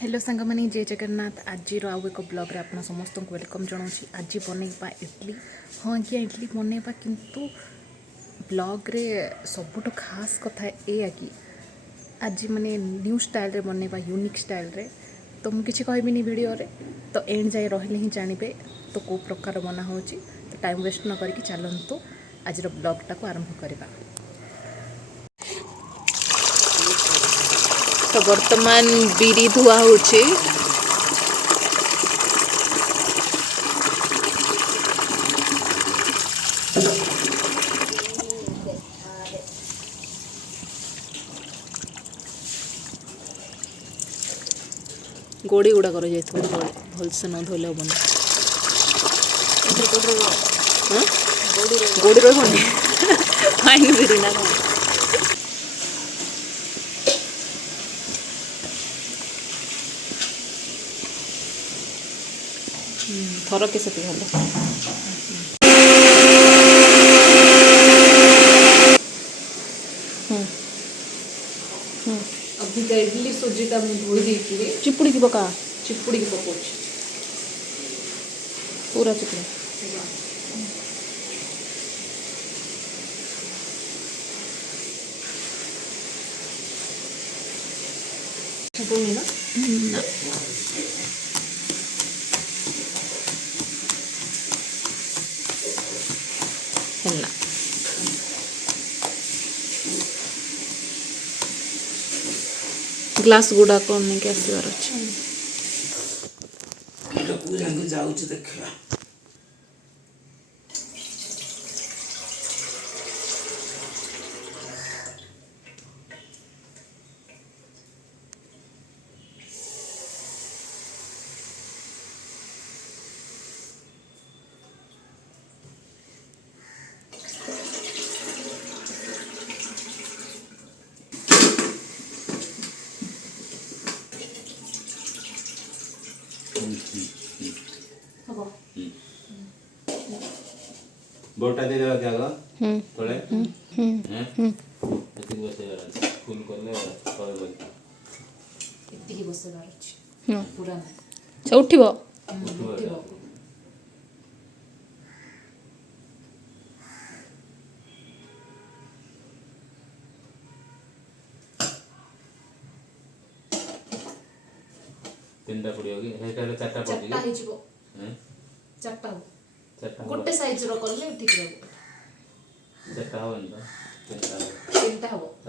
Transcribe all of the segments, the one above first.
Hello सांग मैंने जय जगन्नाथ आज आउ एक ब्लॉग आप समस्त को वेलकम जनाऊँ आज बनैबा इडली हाँ आज्ञा इडली बनैबा किंतु ब्लॉग रे सबुठ खास कथा ए कि आज माने न्यू स्टाइल रे बनैबा यूनिक स्टाइल रे तो मुझे किसी कहबिनी वीडियो रे तो एंड जाए रहिले ही जानिबे तो को प्रकार बना हो तो टाइम वेस्ट न करके चलतु आज ब्लॉगटा को आरंभ करवा। तो वर्तमान बिरी धुआ होचे गोड़ी गुड़ा कर भलसे न धोले हम गोड़ी रही फाइन बिरी ना थर के से अभी इडली सुजीटा धोई देती चिपुड़ी की पका चिपुड़ी की पकाऊ पूरा चिपुड़ी ना ହେଲା ग्लास गुड़ाक नहीं आसबार अच्छे देखा बोटा दे देवा क्या थोड़े एतिक बसेबार फुल करले तळे बस एतिक बसेबार अछि पूरा ना उठिबो उठिबो तीनटा पड़ी होगी हेटा चारटा पड़ी चारटा हे जिवो चारटा चारटा गोटे साइज रो करले ठीक रहबो चारटा हो न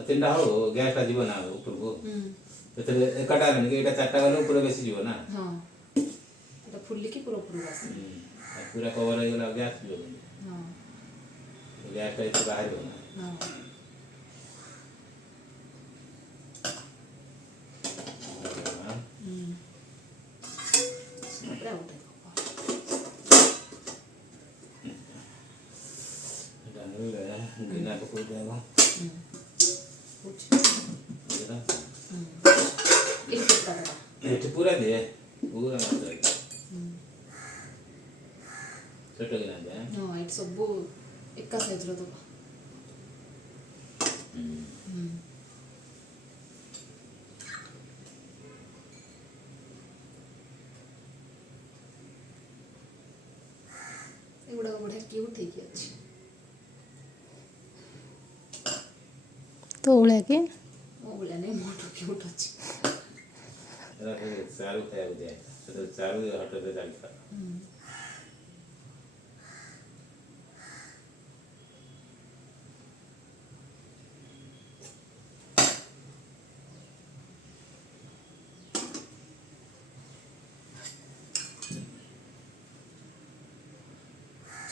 तीनटा हो गैस टा जीव ना ऊपर को तो एकटा नहीं एटा चारटा गले ऊपर बेसी जीव ना हां एटा फुल्ली की पूरा पूरा बस पूरा कवर हो गला गैस जीव हां गैस टा इसे बाहर हो ना हां गिना तो कोई देगा कुछ एक कितना बड़ा ये पूरा दे पूरा मतलब छोटा गिना दे हां इट सब एक का साइज रो दो एगुड़ा बढ़िया क्यूट है कि अच्छी तो ओळ्या के ओळ्या नहीं मोटो क्यूट अछि एरा सारू खाया दे तो सारू हट दे जालता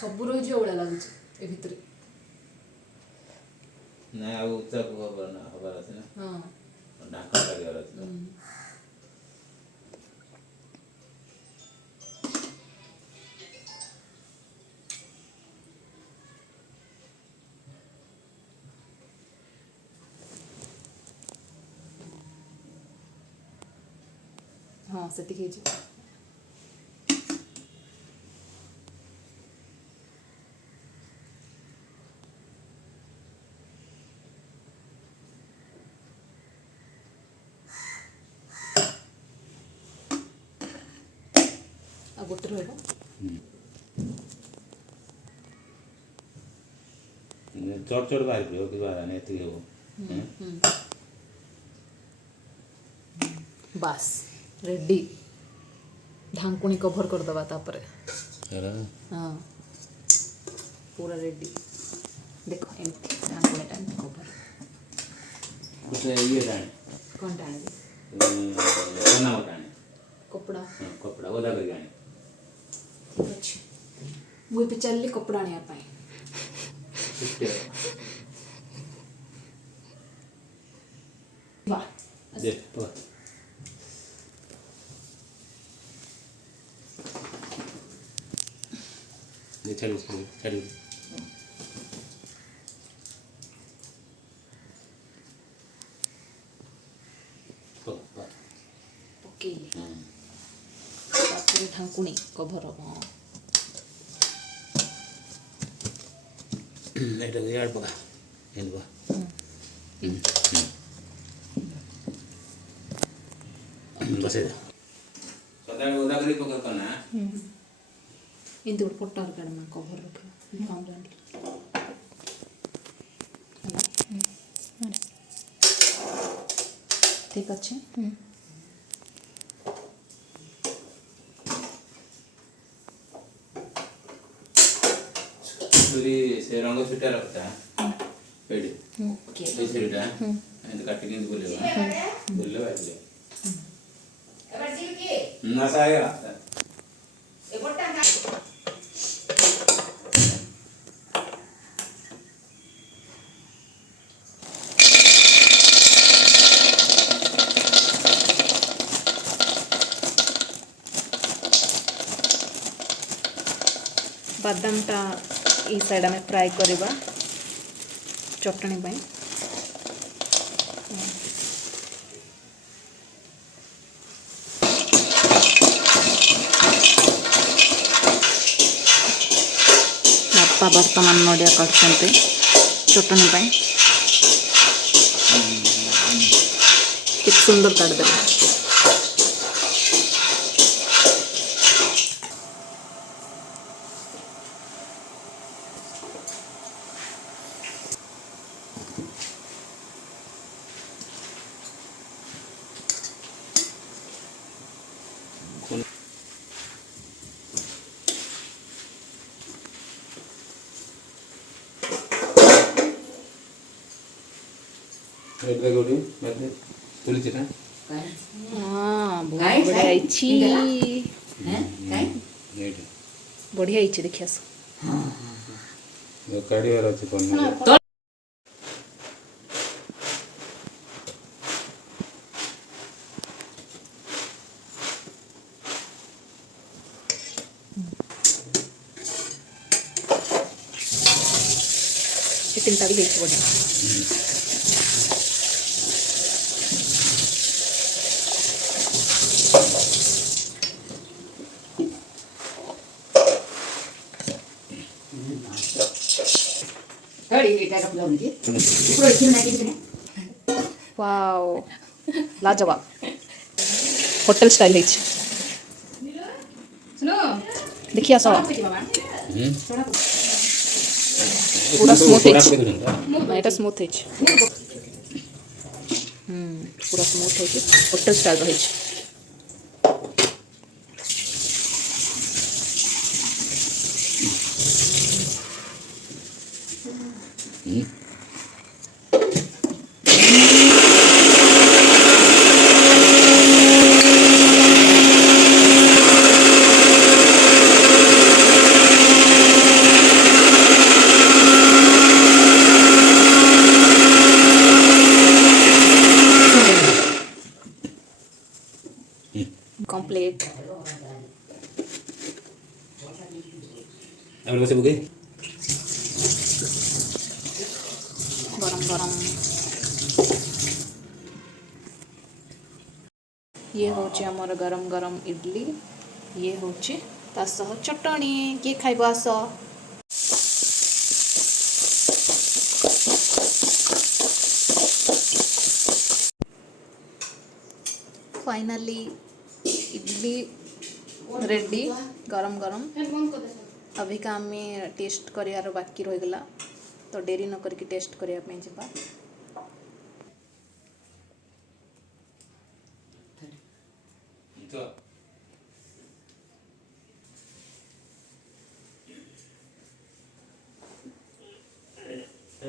सब रही जे ओळ्या लागछ ए भितरे नहीं आ उच्चा को बना हबार আছে না हां ढाका লাগিয়ে আছে हां सेति केजी गोटे रहा चट चट बाहर पड़ो कि बाहर नहीं थी वो बास रेडी ढांकुणी कभर कर दबा तापरे हाँ पूरा रेडी देखो एमती ढांकुणी टाइम कभर उसे ये टाइम कौन टाइम करना होता है कपड़ा कपड़ा ओदा कर जाने ठीक अच्छे मुझे पे चल कपड़ा आने पाए वाह दे तो ये चल चल ओके तापर ढांकुणी कभर हम এটা ইয়ার বগা হেলবা বসে সদালে ওদা করে পকা কনা इंदु पोटा कड़म कभर रख काम जान ठीक अच्छे पूरी से रंग छुटा रखता है पेड़ी ओके ये छुटा ऐसे काट के बोलेगा बोलेगा ऐसे এবার দিল কি ना साया এবারটা बादामटा ई साइड में फ्राई करवा चटनी पाई बापा बर्तमान नड़िया काटते चटनी पाई कित सुंदर काट दे रेड का गोटी बैठे तुली चिकन हाँ बहुत गाय बढ़िया खाए? आइची हैं काई रेड बढ़िया आइची देखिए ये काड़ी वाला चिकन चिकन टा भी देखिए बढ़िया थोड़ी लीटर का ब्लाउज की पूरा इसी में कितने वाओ लाजवाब होटल स्टाइल है सुनो देखिए सब मामा थोड़ा पूरा स्मूथ है এটা স্মুথ है पूरा स्मूथ है होटल स्टाइल है कंप्लीट अब बसे बुके गरम गरम ये होची हमर गरम गरम इडली ये होची ता सह चटणी के खाइबो आस फाइनली इडली रेडी गरम गरम अभी का हमें टेस्ट करार बाकी रहीगला तो डेरी न करके टेस्ट करने जावा तो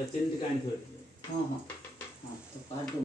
चिंता कान थोड़ी हाँ हाँ हाँ तो काट दो